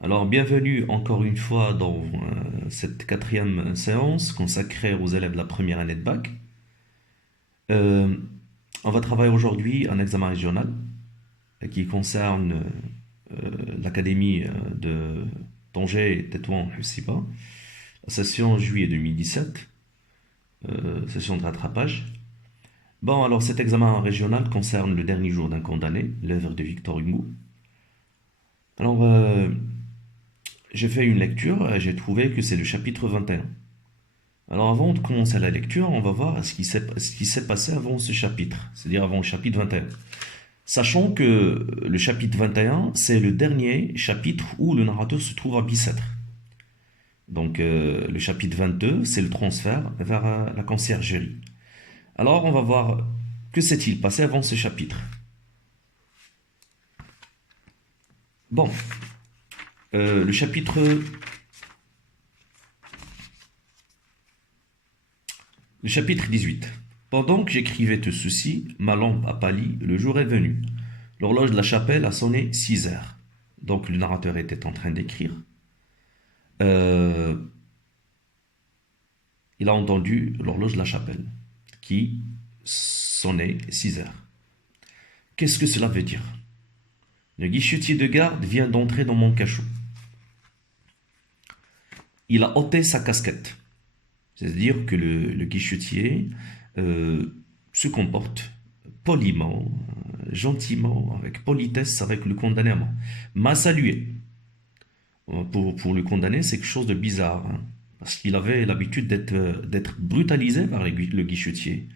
Alors, bienvenue encore une fois dans cette quatrième séance consacrée aux élèves de la première année de bac. Euh, on va travailler aujourd'hui un examen régional qui concerne l'académie de Tanger, Tétouan, Hussipa, la session juillet 2017, session de rattrapage. Bon, alors cet examen régional concerne le dernier jour d'un condamné, l'œuvre de Victor Hugo. Alors, j'ai fait une lecture et j'ai trouvé que c'est le chapitre 21. Alors avant de commencer la lecture, on va voir ce qui s'est passé avant ce chapitre, c'est-à-dire avant le chapitre 21. Sachant que le chapitre 21, c'est le dernier chapitre où le narrateur se trouve à Bicêtre. Donc le chapitre 22, c'est le transfert vers la conciergerie. Alors on va voir que s'est-il passé avant ce chapitre. Bon, le chapitre Le chapitre 18. Pendant que j'écrivais tout ceci, ma lampe a pâli, le jour est venu. L'horloge de la chapelle a sonné 6 heures. Donc le narrateur était en train d'écrire. Euh, il a entendu l'horloge de la chapelle qui sonnait 6 heures. Qu'est-ce que cela veut dire? Le guichetier de garde vient d'entrer dans mon cachot. Il a ôté sa casquette. C'est-à-dire que le guichetier euh, se comporte poliment, gentiment, avec politesse avec le condamné à mort. M'a salué. Pour le condamné, c'est quelque chose de bizarre, hein, parce qu'il avait l'habitude d'être brutalisé par le guichetier.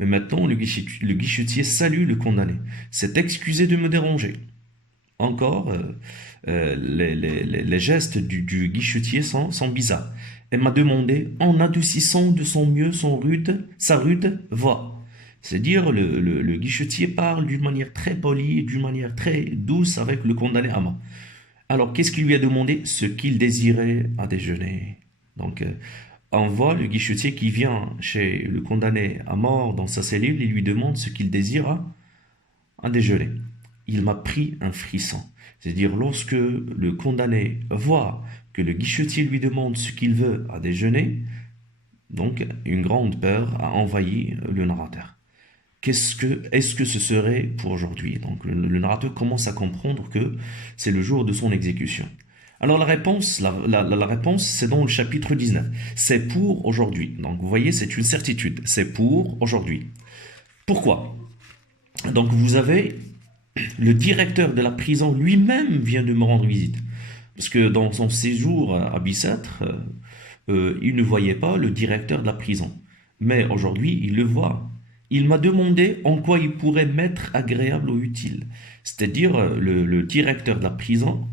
Mais maintenant, le guichetier salue le condamné. C'est excusé de me déranger. Encore, les gestes du guichetier sont bizarres. Elle m'a demandé, en adoucissant de son mieux sa rude voix. C'est-à-dire, le guichetier parle d'une manière très polie, d'une manière très douce avec le condamné à mort. Alors, qu'est-ce qu'il lui a demandé? Ce qu'il désirait à déjeuner. Donc, on voit le guichetier qui vient chez le condamné à mort dans sa cellule et lui demande ce qu'il désire à déjeuner. Il m'a pris un frisson. C'est-à-dire, lorsque le condamné voit que le guichetier lui demande ce qu'il veut à déjeuner, donc une grande peur a envahi le narrateur. Est-ce que ce serait pour aujourd'hui? Donc le narrateur commence à comprendre que c'est le jour de son exécution. Alors la réponse, c'est dans le chapitre 19. C'est pour aujourd'hui. Donc vous voyez, c'est une certitude. C'est pour aujourd'hui. Pourquoi? Donc vous avez le directeur de la prison lui-même vient de me rendre visite. Parce que dans son séjour à Bicêtre, il ne voyait pas le directeur de la prison. Mais aujourd'hui, il le voit. Il m'a demandé en quoi il pourrait m'être agréable ou utile. C'est-à-dire, le directeur de la prison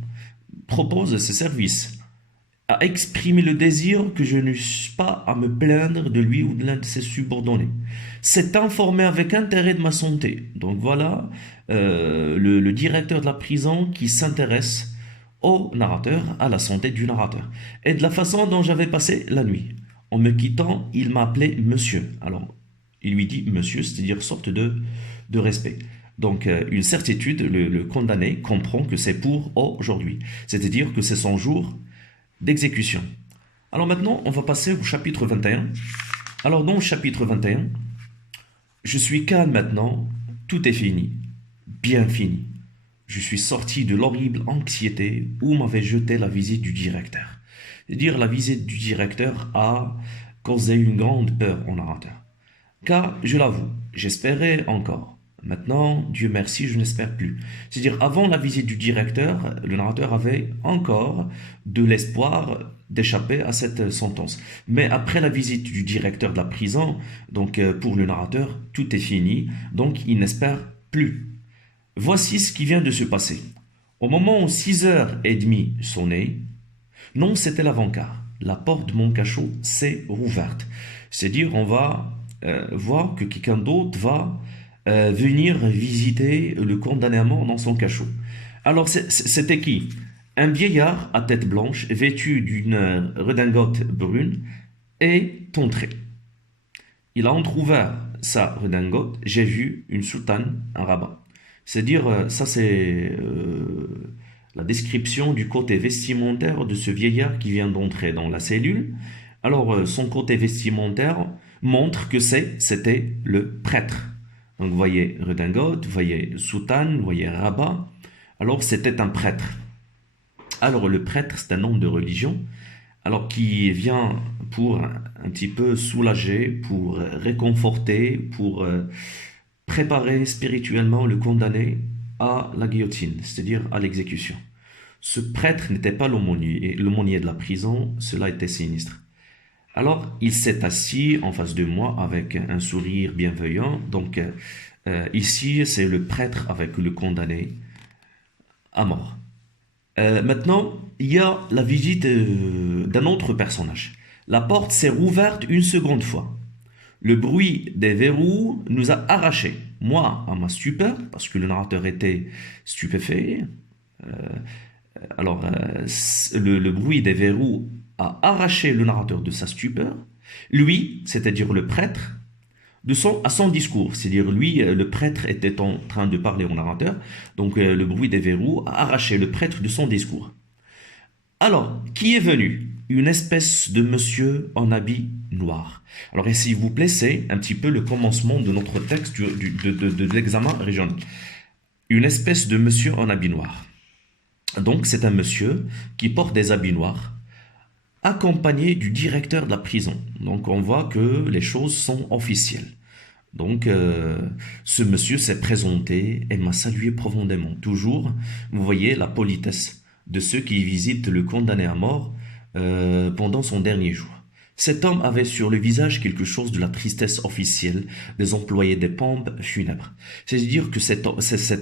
propose ses services, a exprimé le désir que je n'eusse pas à me plaindre de lui ou de l'un de ses subordonnés. S'est informé avec intérêt de ma santé. Donc voilà le directeur de la prison qui s'intéresse au narrateur, à la santé du narrateur. Et de la façon dont j'avais passé la nuit. En me quittant, il m'a appelé monsieur. Alors, il lui dit monsieur, c'est-à-dire sorte de respect. Donc, une certitude, le condamné comprend que c'est pour aujourd'hui. C'est-à-dire que c'est son jour d'exécution. Alors maintenant, on va passer au chapitre 21. Alors dans le chapitre 21, je suis calme maintenant, tout est fini, bien fini. Je suis sorti de l'horrible anxiété où m'avait jeté la visite du directeur. C'est-à-dire la visite du directeur a causé une grande peur au narrateur. Car, je l'avoue, j'espérais encore. Maintenant, Dieu merci, je n'espère plus. C'est-à-dire, avant la visite du directeur, le narrateur avait encore de l'espoir d'échapper à cette sentence. Mais après la visite du directeur de la prison, donc pour le narrateur, tout est fini, donc il n'espère plus. Voici ce qui vient de se passer. Au moment où 6h30 sonnaient, non, c'était l'avant-quart. La porte de mon cachot s'est rouverte. C'est-à-dire, on va voir que quelqu'un d'autre va venir visiter le condamné à mort dans son cachot. Alors, c'était qui? Un vieillard à tête blanche, vêtu d'une redingote brune, est entré. Il a entrouvert sa redingote, j'ai vu une soutane, un rabat. C'est-à-dire, ça c'est la description du côté vestimentaire de ce vieillard qui vient d'entrer dans la cellule. Alors, son côté vestimentaire montre que c'était le prêtre. Donc, vous voyez redingote, vous voyez soutane, vous voyez rabat. Alors, c'était un prêtre. Alors, le prêtre, c'est un homme de religion, alors qui vient pour un petit peu soulager, pour réconforter, pour préparer spirituellement le condamné à la guillotine, c'est-à-dire à l'exécution. Ce prêtre n'était pas l'aumônier de la prison, cela était sinistre. Alors, il s'est assis en face de moi avec un sourire bienveillant. Donc, ici, c'est le prêtre avec le condamné à mort. Maintenant, il y a la visite d'un autre personnage. La porte s'est rouverte une seconde fois. Le bruit des verrous nous a arrachés. Moi, à ma stupeur, parce que le narrateur était stupéfait. Alors, le bruit des verrous a arraché le narrateur de sa stupeur. Lui, c'est-à-dire le prêtre, à son discours. C'est-à-dire, lui, le prêtre était en train de parler au narrateur. Donc, le bruit des verrous a arraché le prêtre de son discours. Alors, qui est venu? Une espèce de monsieur en habit noir. Alors, et s'il vous plaît, c'est un petit peu le commencement de notre texte de l'examen régional. Une espèce de monsieur en habit noir. Donc, c'est un monsieur qui porte des habits noirs, accompagné du directeur de la prison. Donc, on voit que les choses sont officielles. Donc, ce monsieur s'est présenté et m'a salué profondément. Toujours, vous voyez la politesse de ceux qui visitent le condamné à mort pendant son dernier jour. Cet homme avait sur le visage quelque chose de la tristesse officielle des employés des pompes funèbres. C'est-à-dire que cet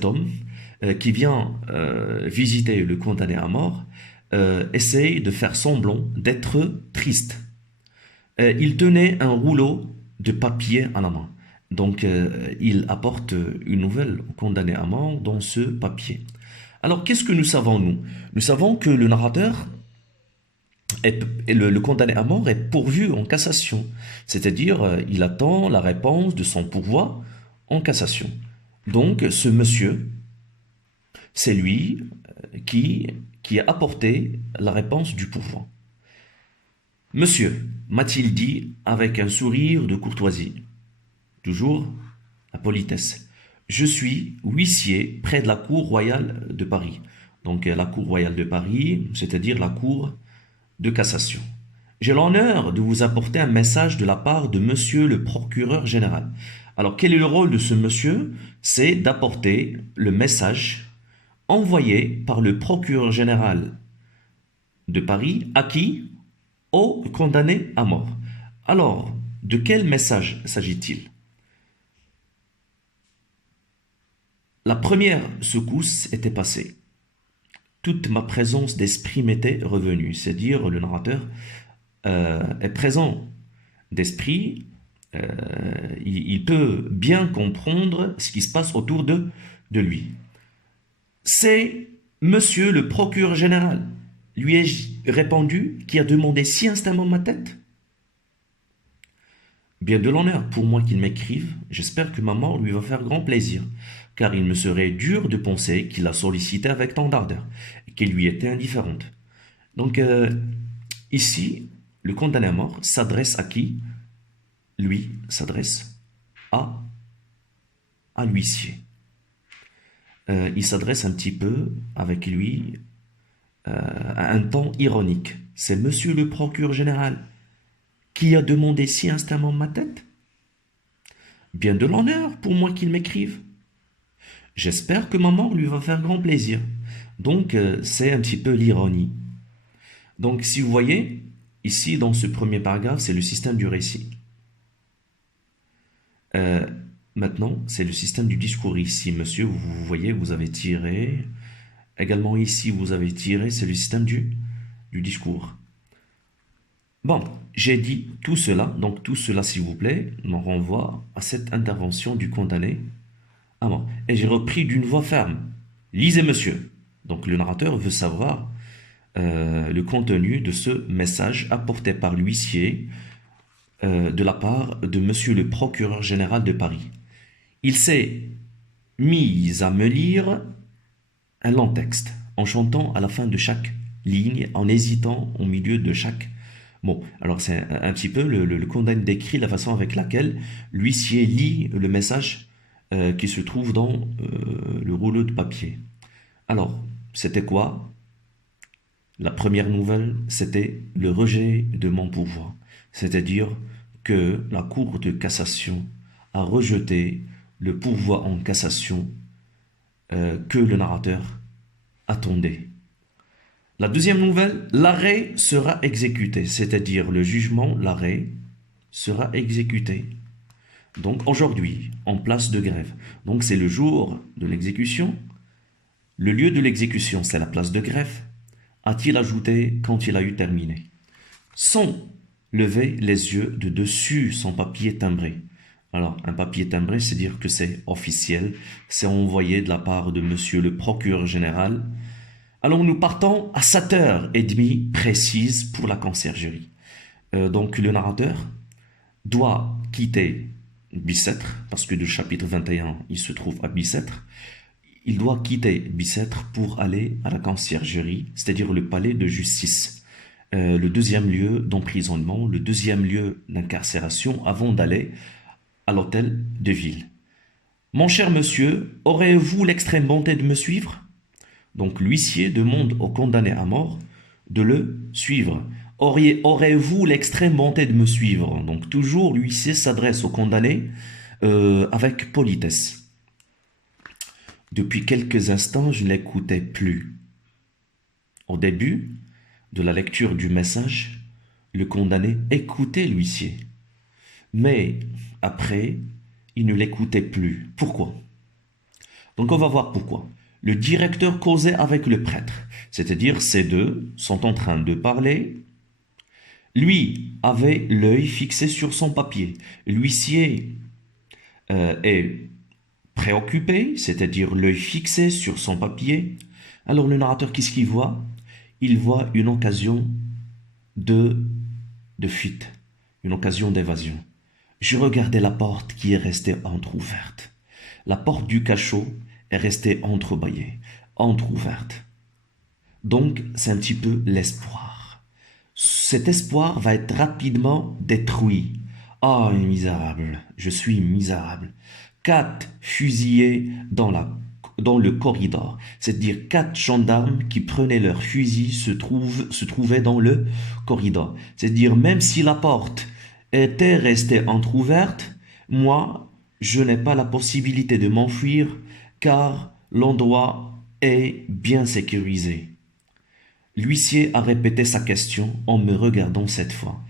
homme qui vient visiter le condamné à mort essaye de faire semblant d'être triste. Il tenait un rouleau de papier à la main. Donc, il apporte une nouvelle au condamné à mort dans ce papier. Alors, qu'est-ce que nous savons, nous? Nous savons que le narrateur, le condamné à mort est pourvu en cassation. C'est-à-dire, il attend la réponse de son pourvoi en cassation. Donc, ce monsieur, c'est lui qui a apporté la réponse du pourvoi. Monsieur, m'a-t-il dit avec un sourire de courtoisie. Toujours la politesse. Je suis huissier près de la Cour royale de Paris. Donc la Cour royale de Paris, c'est-à-dire la Cour de cassation. J'ai l'honneur de vous apporter un message de la part de monsieur le procureur général. Alors quel est le rôle de ce monsieur? C'est d'apporter le message envoyé par le procureur général de Paris à qui? Au condamné à mort. Alors, de quel message s'agit-il? La première secousse était passée. Toute ma présence d'esprit m'était revenue. C'est-à-dire, le narrateur est présent d'esprit. Il peut bien comprendre ce qui se passe autour de lui. C'est monsieur le procureur général, lui ai-je répondu, qui a demandé si instamment ma tête? Bien de l'honneur pour moi qu'il m'écrive, j'espère que ma mort lui va faire grand plaisir, car il me serait dur de penser qu'il la sollicitait avec tant d'ardeur, et qu'elle lui était indifférente. Donc, ici, le condamné à mort s'adresse à qui? Lui s'adresse à l'huissier. Il s'adresse un petit peu avec lui à un ton ironique. C'est monsieur le procureur général qui a demandé si instamment ma tête? Bien de l'honneur pour moi qu'il m'écrive. J'espère que ma mort lui va faire grand plaisir. Donc, c'est un petit peu l'ironie. Donc, si vous voyez, ici, dans ce premier paragraphe, c'est le système du récit. Maintenant, c'est le système du discours ici. Monsieur, vous voyez, vous avez tiré. Également ici, vous avez tiré, c'est le système du discours. Bon, j'ai dit tout cela, donc tout cela, s'il vous plaît, me renvoie à cette intervention du condamné à mort. Et j'ai repris d'une voix ferme. Lisez, monsieur. Donc le narrateur veut savoir le contenu de ce message apporté par l'huissier de la part de monsieur le procureur général de Paris. Il s'est mis à me lire un long texte en chantant à la fin de chaque ligne, en hésitant au milieu de chaque mot. Alors c'est un petit peu, le condamné décrit la façon avec laquelle l'huissier lit le message qui se trouve dans le rouleau de papier. Alors, c'était quoi? La première nouvelle, c'était le rejet de mon pouvoir. C'est-à-dire que la Cour de cassation a rejeté le pourvoi en cassation que le narrateur attendait. La deuxième nouvelle, l'arrêt sera exécuté, c'est-à-dire le jugement, l'arrêt sera exécuté. Donc aujourd'hui, en place de grève. Donc c'est le jour de l'exécution. Le lieu de l'exécution, c'est la place de grève. A-t-il ajouté quand il a eu terminé. Sans lever les yeux de dessus son papier timbré. Alors, un papier timbré, c'est dire que c'est officiel, c'est envoyé de la part de monsieur le procureur général. Alors, nous partons à 7h30 précise pour la conciergerie. Donc, le narrateur doit quitter Bicêtre, parce que du chapitre 21, il se trouve à Bicêtre. Il doit quitter Bicêtre pour aller à la conciergerie, c'est-à-dire le palais de justice. Le deuxième lieu d'emprisonnement, le deuxième lieu d'incarcération avant d'aller à l'hôtel de ville. Mon cher monsieur, aurez-vous l'extrême bonté de me suivre? Donc l'huissier demande au condamné à mort de le suivre. Aurez-vous l'extrême bonté de me suivre? Donc toujours l'huissier s'adresse au condamné avec politesse. Depuis quelques instants, je ne l'écoutais plus. Au début de la lecture du message, le condamné écoutait l'huissier. Mais après, il ne l'écoutait plus. Pourquoi? Donc on va voir pourquoi. Le directeur causait avec le prêtre, c'est-à-dire ces deux sont en train de parler. Lui avait l'œil fixé sur son papier. L'huissier est préoccupé, c'est-à-dire l'œil fixé sur son papier. Alors le narrateur, qu'est-ce qu'il voit? Il voit une occasion de fuite, une occasion d'évasion. Je regardais la porte qui est restée entr'ouverte. La porte du cachot est restée entrebâillée, entr'ouverte. Donc, c'est un petit peu l'espoir. Cet espoir va être rapidement détruit. Ah, misérable, je suis misérable. 4 fusillés dans le corridor, c'est-à-dire 4 gendarmes qui prenaient leurs fusils se trouvaient dans le corridor. C'est-à-dire même si la porte était restée entr'ouverte, moi, je n'ai pas la possibilité de m'enfuir car l'endroit est bien sécurisé. L'huissier a répété sa question en me regardant cette fois.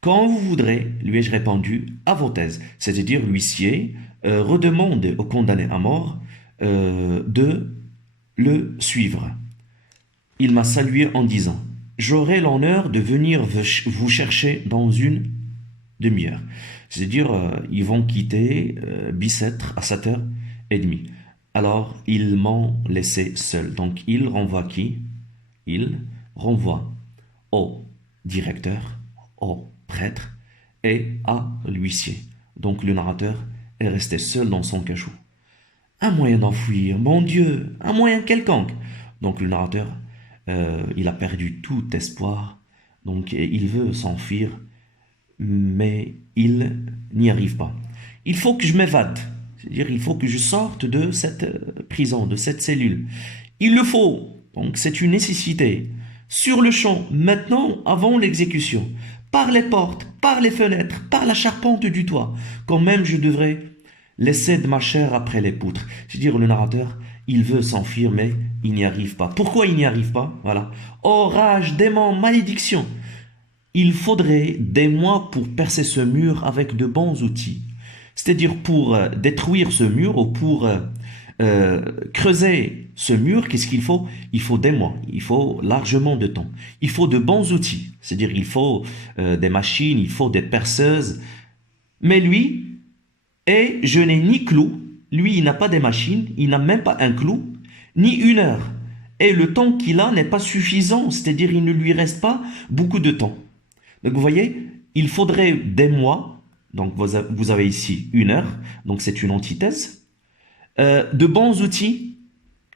Quand vous voudrez, lui ai-je répondu, à vos thèses. C'est-à-dire l'huissier redemande au condamné à mort de le suivre. Il m'a salué en disant « J'aurai l'honneur de venir vous chercher dans une demi-heure. » C'est-à-dire, ils vont quitter Bicêtre à 7h30. Alors, ils m'ont laissé seul. Donc, il renvoie qui? Il renvoie au directeur, au prêtre et à l'huissier. Donc, le narrateur est resté seul dans son cachot. Un moyen d'enfuir, mon Dieu, un moyen quelconque. Donc, le narrateur, il a perdu tout espoir. Donc, il veut s'enfuir, mais il n'y arrive pas. Il faut que je m'évade. C'est-à-dire, il faut que je sorte de cette prison, de cette cellule. Il le faut. Donc, c'est une nécessité. Sur le champ, maintenant, avant l'exécution, par les portes, par les fenêtres, par la charpente du toit, quand même je devrais laisser de ma chair après les poutres. C'est-à-dire, le narrateur, il veut s'enfuir, mais il n'y arrive pas. Pourquoi il n'y arrive pas? Voilà. Orage, démon, malédiction. Il faudrait des mois pour percer ce mur avec de bons outils. C'est-à-dire pour détruire ce mur ou pour creuser ce mur, qu'est-ce qu'il faut? Il faut des mois, il faut largement de temps. Il faut de bons outils, c'est-à-dire il faut des machines, il faut des perceuses. Mais lui, et je n'ai ni clou, lui il n'a pas des machines, il n'a même pas un clou, ni une heure. Et le temps qu'il a n'est pas suffisant, c'est-à-dire il ne lui reste pas beaucoup de temps. Donc vous voyez, il faudrait des mois. Donc vous avez ici une heure, donc c'est une antithèse. De bons outils,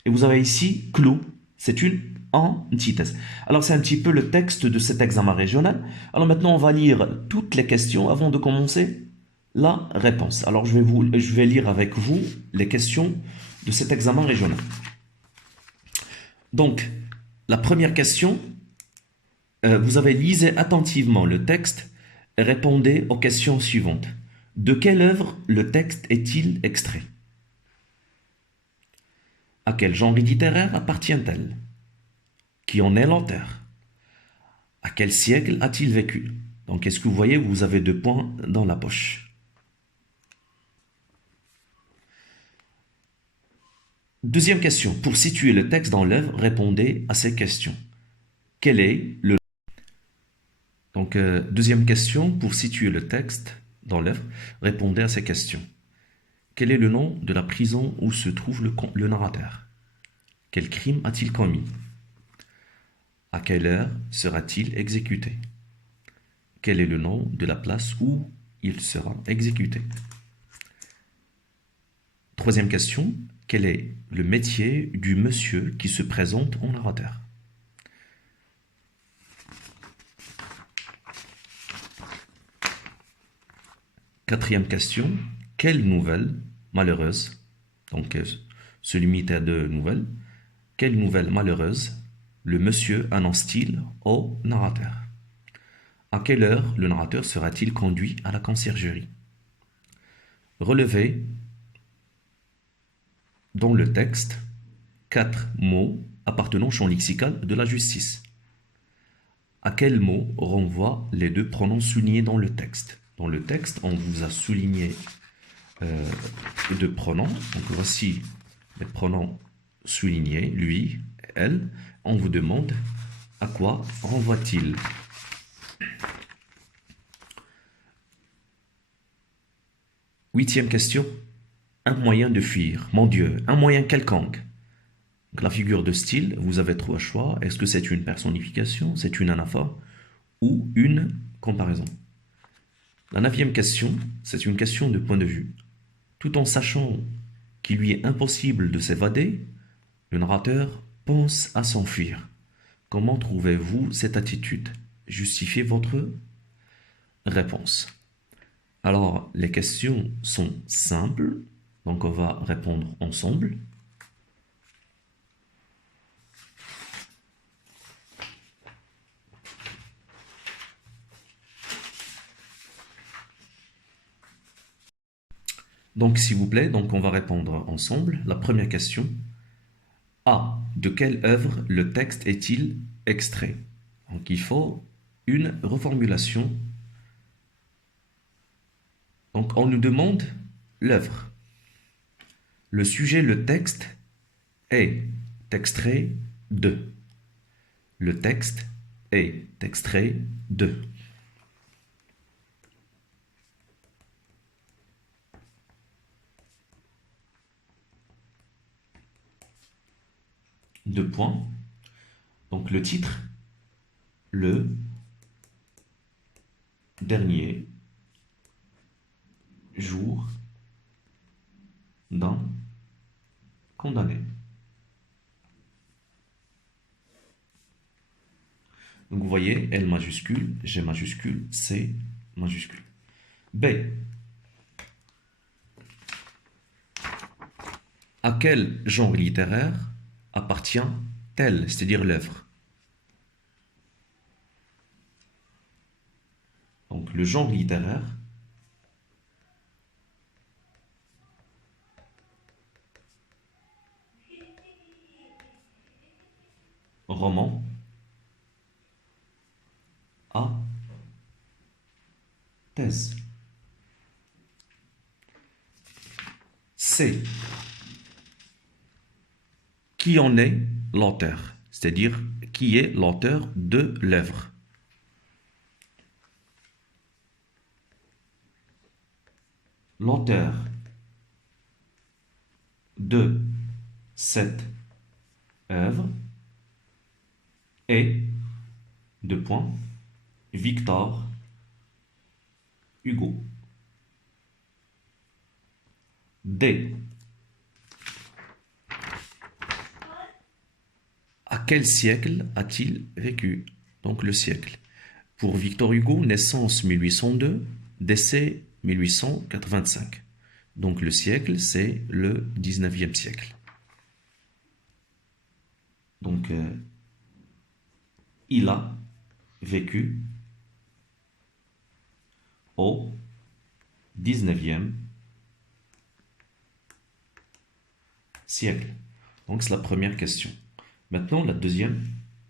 et vous avez ici clou, C'est une antithèse. Alors, c'est un petit peu le texte de cet examen régional. Alors maintenant, on va lire toutes les questions avant de commencer la réponse. Alors, je vais lire avec vous les questions de cet examen régional. Donc, la première question, vous avez lisé attentivement le texte et répondez aux questions suivantes. De quelle œuvre le texte est-il extrait? À quel genre littéraire appartient-elle? Qui en est l'auteur? À quel siècle a-t-il vécu? Donc, est-ce que vous voyez, vous avez 2 points dans la poche. Deuxième question. Pour situer le texte dans l'œuvre, répondez à ces questions. Quel est le... Donc, deuxième question. Pour situer le texte dans l'œuvre, répondez à ces questions. Quel est le nom de la prison où se trouve le narrateur? Quel crime a-t-il commis? À quelle heure sera-t-il exécuté? Quel est le nom de la place où il sera exécuté? Troisième question. Quel est le métier du monsieur qui se présente en narrateur? Quatrième question. Quelle nouvelle malheureuse, donc se limite à 2 nouvelles, quelle nouvelle malheureuse le monsieur annonce-t-il au narrateur? À quelle heure le narrateur sera-t-il conduit à la conciergerie? Relevez dans le texte 4 mots appartenant au champ lexical de la justice. À quel mot renvoient les 2 pronoms soulignés dans le texte? Dans le texte, on vous a souligné les 2 pronoms. Donc voici les pronoms soulignés, lui, elle. On vous demande à quoi renvoie-t-il? Huitième question. Un moyen de fuir. Mon Dieu, un moyen quelconque. Donc, la figure de style, vous avez 3 choix. Est-ce que c'est une personnification, c'est une anaphore ou une comparaison? La 9e question, c'est une question de point de vue. Tout en sachant qu'il lui est impossible de s'évader, le narrateur pense à s'enfuir. Comment trouvez-vous cette attitude? Justifiez votre réponse. Alors, les questions sont simples, donc on va répondre ensemble. Donc, s'il vous plaît, donc on va répondre ensemble. La première question. A. De quelle œuvre le texte est-il extrait? Donc, il faut une reformulation. Donc, on nous demande l'œuvre. Le sujet, le texte est extrait de. Le texte est extrait de. Deux points. Donc le titre, le dernier jour d'un condamné. Donc vous voyez, L majuscule, G majuscule, C majuscule. B. À quel genre littéraire appartient-elle, c'est-à-dire l'œuvre? Donc le genre littéraire, roman, A, thèse. C. Qui en est l'auteur, c'est-à-dire qui est l'auteur de l'œuvre? L'auteur de cette œuvre est, deux points, Victor Hugo. D. quel siècle a-t-il vécu? Donc le siècle. Pour Victor Hugo, naissance 1802, décès 1885. Donc le siècle, c'est le 19e siècle. Donc il a vécu au 19e siècle. Donc c'est la première question. Maintenant, la deuxième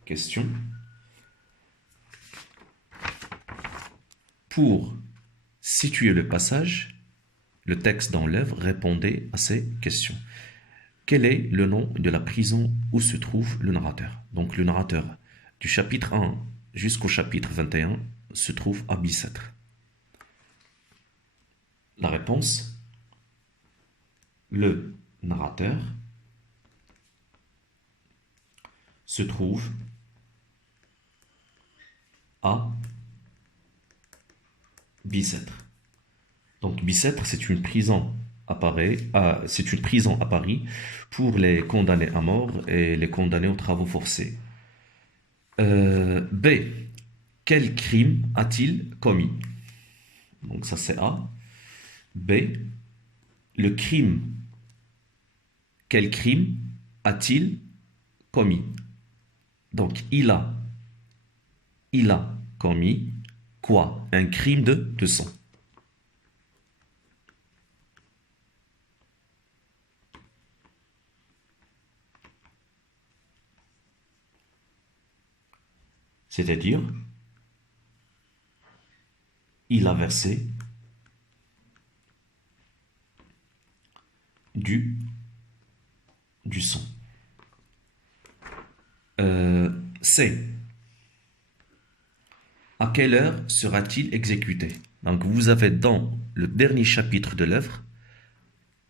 question. Pour situer le passage, le texte dans l'œuvre répondait à ces questions. Quel est le nom de la prison où se trouve le narrateur? Donc le narrateur du chapitre 1 jusqu'au chapitre 21 se trouve à Bicêtre. La réponse, le narrateur se trouve à Bicêtre. Donc Bicêtre, c'est une prison à Paris, c'est une prison à Paris pour les condamnés à mort et les condamnés aux travaux forcés. B. Quel crime a-t-il commis? Donc ça c'est A. B. Le crime. Quel crime a-t-il commis? Donc il a commis quoi? Un crime de sang. C'est-à-dire, il a versé du sang. C. À quelle heure sera-t-il exécuté? Donc vous avez dans le dernier chapitre de l'œuvre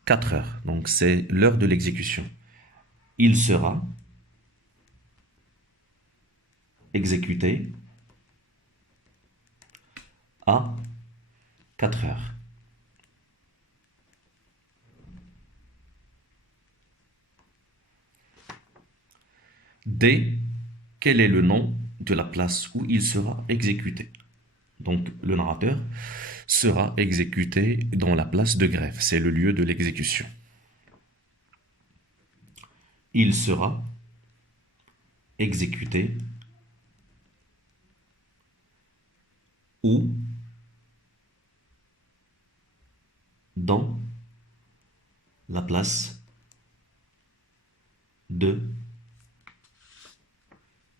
4 heures. Donc c'est l'heure de l'exécution. Il sera exécuté à 4 heures. D. Quel est le nom de la place où il sera exécuté? Donc le narrateur sera exécuté dans la place de Grève. C'est le lieu de l'exécution. Il sera exécuté où? Dans la place de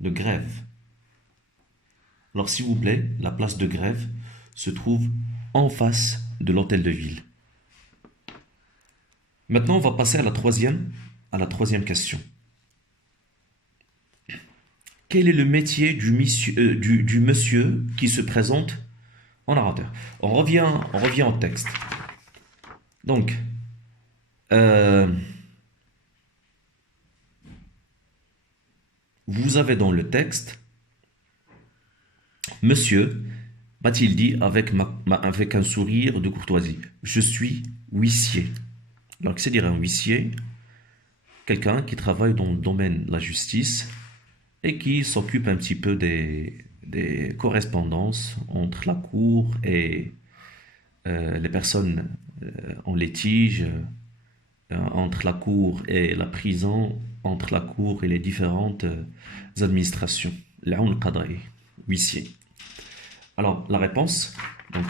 Grève. Alors s'il vous plaît, la place de Grève se trouve en face de l'hôtel de ville. Maintenant, on va passer à la troisième question. Quel est le métier du monsieur qui se présente en narrateur? On revient au texte. Donc, vous avez dans le texte, monsieur, m'a-t-il dit avec un sourire de courtoisie, je suis huissier. Donc, c'est dire un huissier, quelqu'un qui travaille dans le domaine de la justice et qui s'occupe un petit peu des correspondances entre la cour et les personnes en litige, entre la cour et la prison, entre la cour et les différentes administrations. L'aoun qadai, huissier. Alors, la réponse, donc,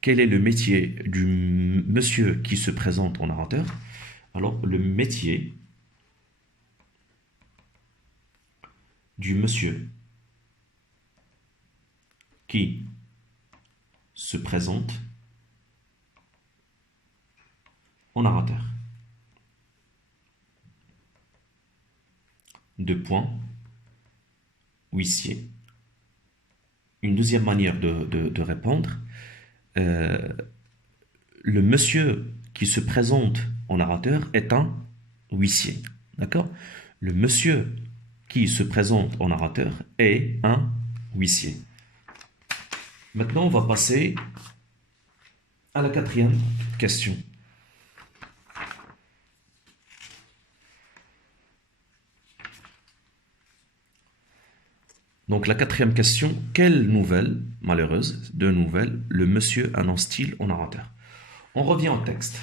quel est le métier du monsieur qui se présente en narrateur? Alors, le métier du monsieur qui se présente en narrateur. Deux points, huissier. Une deuxième manière de répondre, le monsieur qui se présente en narrateur est un huissier. D'accord? Le monsieur qui se présente en narrateur est un huissier. Maintenant, on va passer à la quatrième question. Donc la quatrième question, quelle nouvelle, malheureuse, de nouvelle, le monsieur annonce-t-il au narrateur? On revient au texte.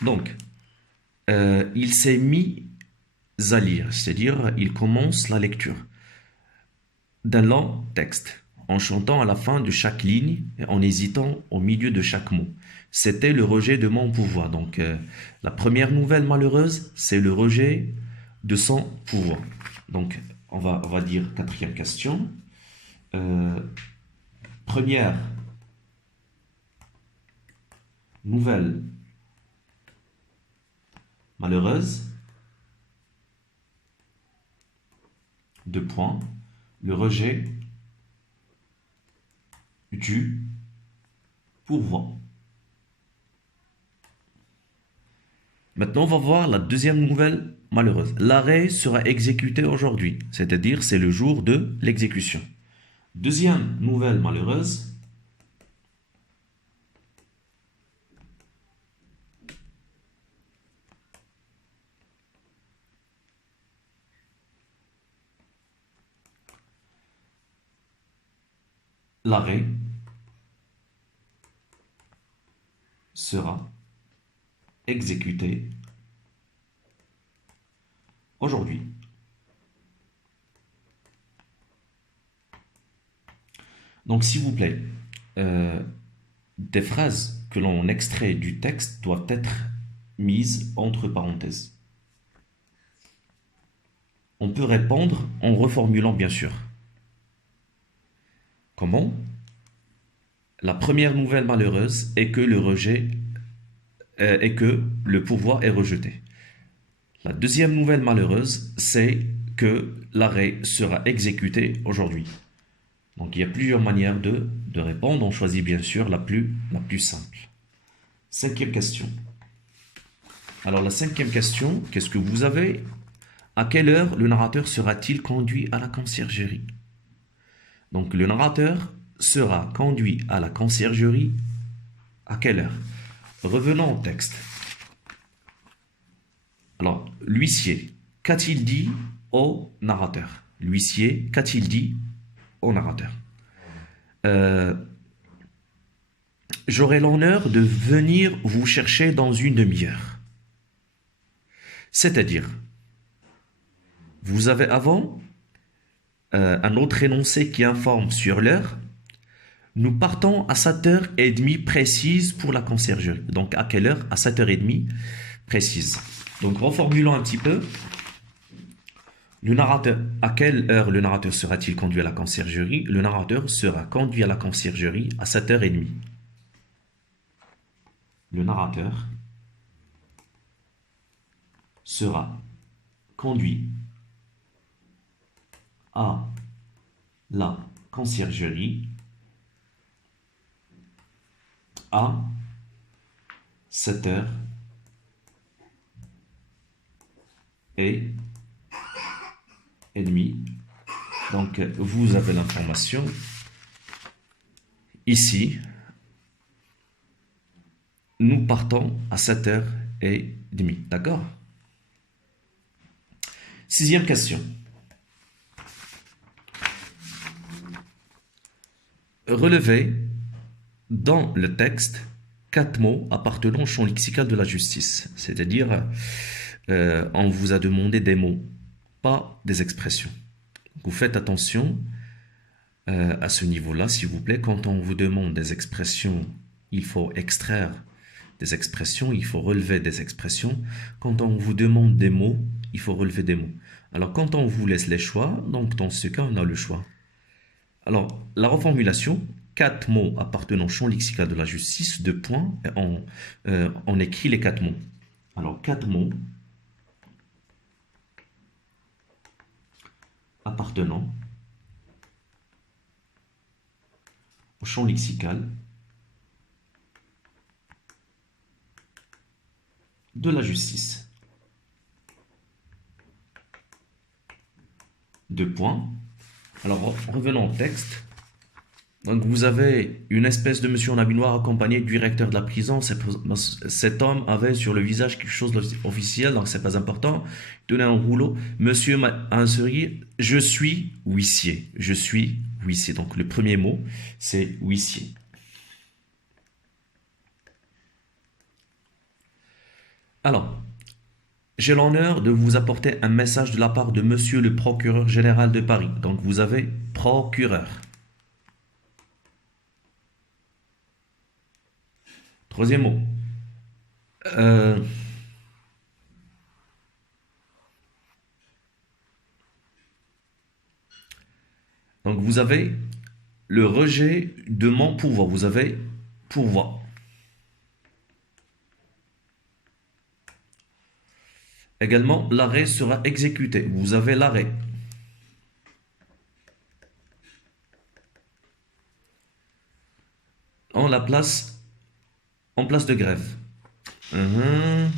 Donc, il s'est mis à lire, c'est-à-dire il commence la lecture d'un long texte, en chantant à la fin de chaque ligne et en hésitant au milieu de chaque mot. C'était le rejet de mon pouvoir. Donc, la première nouvelle malheureuse, c'est le rejet de son pouvoir. Donc, on va dire quatrième question. Première nouvelle malheureuse, deux points, le rejet du pouvoir. Maintenant, on va voir la deuxième nouvelle malheureuse. L'arrêt sera exécuté aujourd'hui, c'est-à-dire c'est le jour de l'exécution. Deuxième nouvelle malheureuse. L'arrêt sera exécuté aujourd'hui. Donc, s'il vous plaît, des phrases que l'on extrait du texte doivent être mises entre parenthèses. On peut répondre en reformulant, bien sûr. Comment? La première nouvelle malheureuse est que le pouvoir est rejeté. La deuxième nouvelle malheureuse, c'est que l'arrêt sera exécuté aujourd'hui. Donc il y a plusieurs manières de répondre. On choisit bien sûr la plus simple. Cinquième question. Alors la cinquième question, qu'est-ce que vous avez? À quelle heure le narrateur sera-t-il conduit à la conciergerie? Donc le narrateur sera conduit à la conciergerie à quelle heure? Revenons au texte. Alors, l'huissier, qu'a-t-il dit au narrateur? L'huissier, qu'a-t-il dit au narrateur? J'aurai l'honneur de venir vous chercher dans une demi-heure. C'est-à-dire, vous avez avant un autre énoncé qui informe sur l'heure. Nous partons à 7h30 précise pour la conciergerie. Donc, à quelle heure? À 7h30 précise. Donc, reformulons un petit peu. Le narrateur, à quelle heure le narrateur sera-t-il conduit à la conciergerie? Le narrateur sera conduit à la conciergerie à 7h30. Le narrateur sera conduit à la conciergerie à 7h et demie. Donc, vous avez l'information ici. Nous partons à 7h30. D'accord? Sixième question. Relevez dans le texte 4 mots appartenant au champ lexical de la justice. C'est-à-dire, on vous a demandé des mots, pas des expressions. Vous faites attention à ce niveau-là, s'il vous plaît. Quand on vous demande des expressions, il faut extraire des expressions, il faut relever des expressions. Quand on vous demande des mots, il faut relever des mots. Alors, quand on vous laisse les choix, donc dans ce cas, on a le choix. Alors, la reformulation, 4 mots appartenant au champ lexical de la justice, 2 points, on écrit les 4 mots. Alors, 4 mots appartenant au champ lexical de la justice. 2 points. Alors, revenons au texte. Donc vous avez une espèce de monsieur en habit noir accompagné du directeur de la prison. Cet homme avait sur le visage quelque chose d'officiel, donc c'est pas important. Il donnait un rouleau. Monsieur a un sourire. Je suis huissier. Je suis huissier. Donc le premier mot, c'est huissier. Alors, j'ai l'honneur de vous apporter un message de la part de monsieur le procureur général de Paris. Donc vous avez procureur. Troisième mot. Euh, donc vous avez le rejet de mon pouvoir. Vous avez pouvoir. Également, l'arrêt sera exécuté. Vous avez l'arrêt. En la place, en place de grève. Mhm.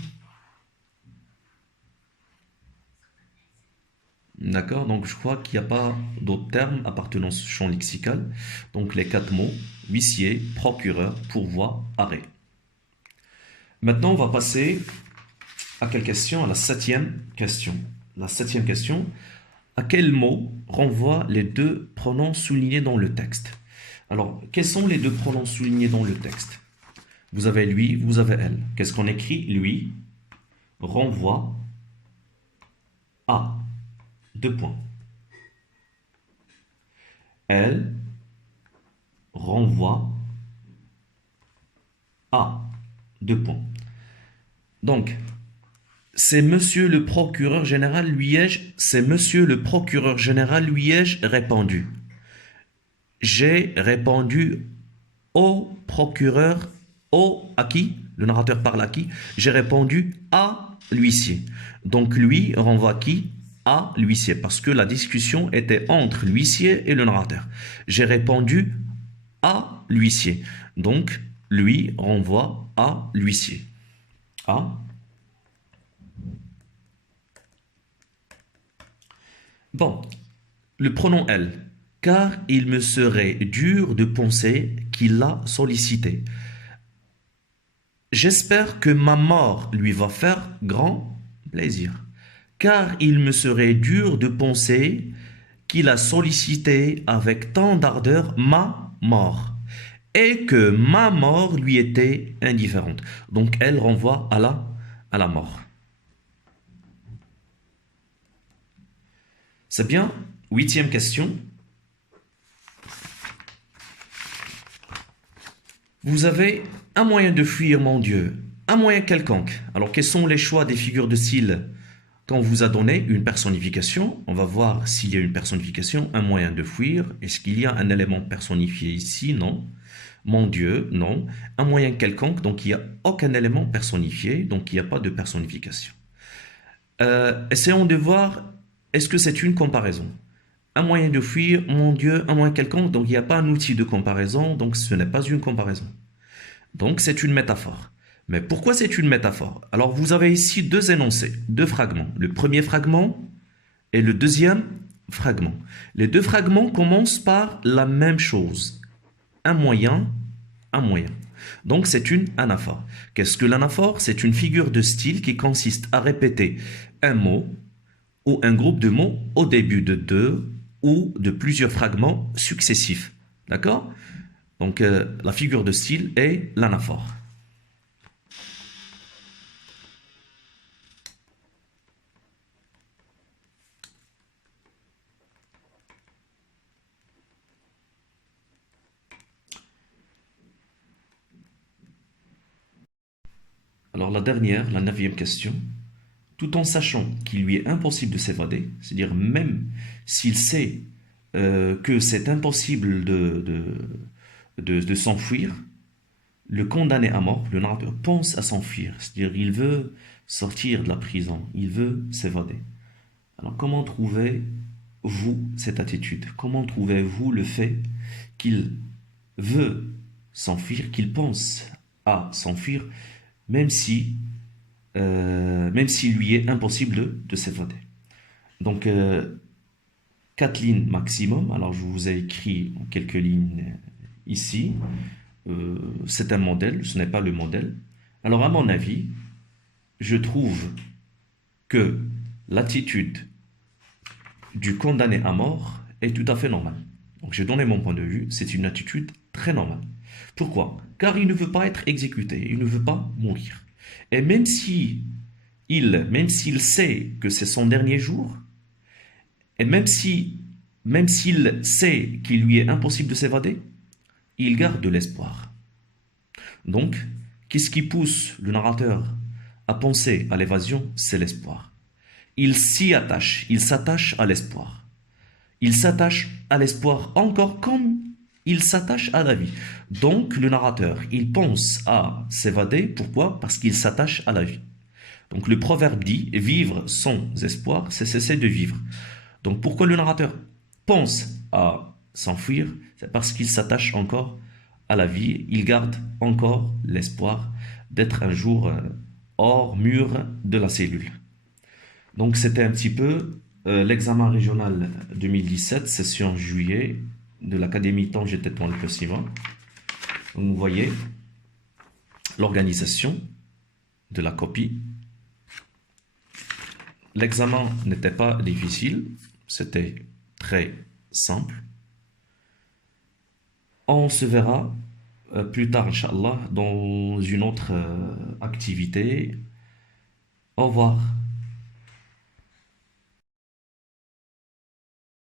D'accord, donc je crois qu'il n'y a pas d'autres termes appartenant au champ lexical. Donc les quatre mots, huissier, procureur, pourvoi, arrêt. Maintenant, on va passer à quelle question? À la septième question. La septième question, à quel mot renvoient les deux pronoms soulignés dans le texte? Alors, quels sont les deux pronoms soulignés dans le texte? Vous avez lui, vous avez elle. Qu'est-ce qu'on écrit? Lui renvoie à. Deux points. Elle renvoie à. Deux points. Donc, c'est monsieur le procureur général lui ai-je, c'est monsieur le procureur général lui ai-je répondu. J'ai répondu au procureur, à qui? Le narrateur parle à qui? J'ai répondu à l'huissier. Donc lui renvoie qui? À l'huissier, parce que la discussion était entre l'huissier et le narrateur. J'ai répondu à l'huissier. Donc lui renvoie à l'huissier. À. Bon, le pronom elle. Car il me serait dur de penser qu'il l'a sollicité. J'espère que ma mort lui va faire grand plaisir. Car il me serait dur de penser qu'il a sollicité avec tant d'ardeur ma mort, et que ma mort lui était indifférente. Donc elle renvoie à la mort. C'est bien? Huitième question. Vous avez un moyen de fuir, mon Dieu, un moyen quelconque. Alors, quels sont les choix des figures de style? Quand on vous a donné une personnification, on va voir s'il y a une personnification, un moyen de fuir. Est-ce qu'il y a un élément personnifié ici? Non. Mon Dieu, non. Un moyen quelconque, donc il n'y a aucun élément personnifié, donc il n'y a pas de personnification. Essayons de voir, est-ce que c'est une comparaison? Un moyen de fuir, mon Dieu, un moyen quelconque, donc il n'y a pas un outil de comparaison, donc ce n'est pas une comparaison. Donc c'est une métaphore. Mais pourquoi c'est une métaphore? Alors vous avez ici deux énoncés, deux fragments. Le premier fragment et le deuxième fragment. Les deux fragments commencent par la même chose. Un moyen, un moyen. Donc c'est une anaphore. Qu'est-ce que l'anaphore? C'est une figure de style qui consiste à répéter un mot ou un groupe de mots au début de deux ou de plusieurs fragments successifs. D'accord? Donc la figure de style est l'anaphore. Alors la dernière, la neuvième question. Tout en sachant qu'il lui est impossible de s'évader, c'est-à-dire même s'il sait que c'est impossible de s'enfuir, le condamné à mort, le narrateur, pense à s'enfuir, c'est-à-dire il veut sortir de la prison, il veut s'évader. Alors comment trouvez-vous cette attitude? Comment trouvez-vous le fait qu'il veut s'enfuir, qu'il pense à s'enfuir, même si même s'il lui est impossible de s'évader. Donc, 4 lignes maximum. Alors, je vous ai écrit en quelques lignes ici, c'est un modèle, ce n'est pas le modèle. Alors, à mon avis, je trouve que l'attitude du condamné à mort est tout à fait normale. Donc, j'ai donné mon point de vue, c'est une attitude très normale. Pourquoi? Car il ne veut pas être exécuté, il ne veut pas mourir. Et même s'il sait que c'est son dernier jour, et même s'il sait qu'il lui est impossible de s'évader, il garde de l'espoir. Donc, qu'est-ce qui pousse le narrateur à penser à l'évasion? C'est l'espoir. Il s'y attache, il s'attache à l'espoir. Il s'attache à l'espoir encore comme il s'attache à la vie. Donc, le narrateur, il pense à s'évader. Pourquoi? Parce qu'il s'attache à la vie. Donc, le proverbe dit, vivre sans espoir, c'est cesser de vivre. Donc, pourquoi le narrateur pense à s'enfuir? C'est parce qu'il s'attache encore à la vie. Il garde encore l'espoir d'être un jour hors mur de la cellule. Donc, c'était un petit peu l'examen régional 2017, session juillet de l'Académie Tange Tétouan Le Pessima. Donc, vous voyez l'organisation de la copie. L'examen n'était pas difficile, c'était très simple. On se verra plus tard, Inch'Allah, dans une autre activité. Au revoir.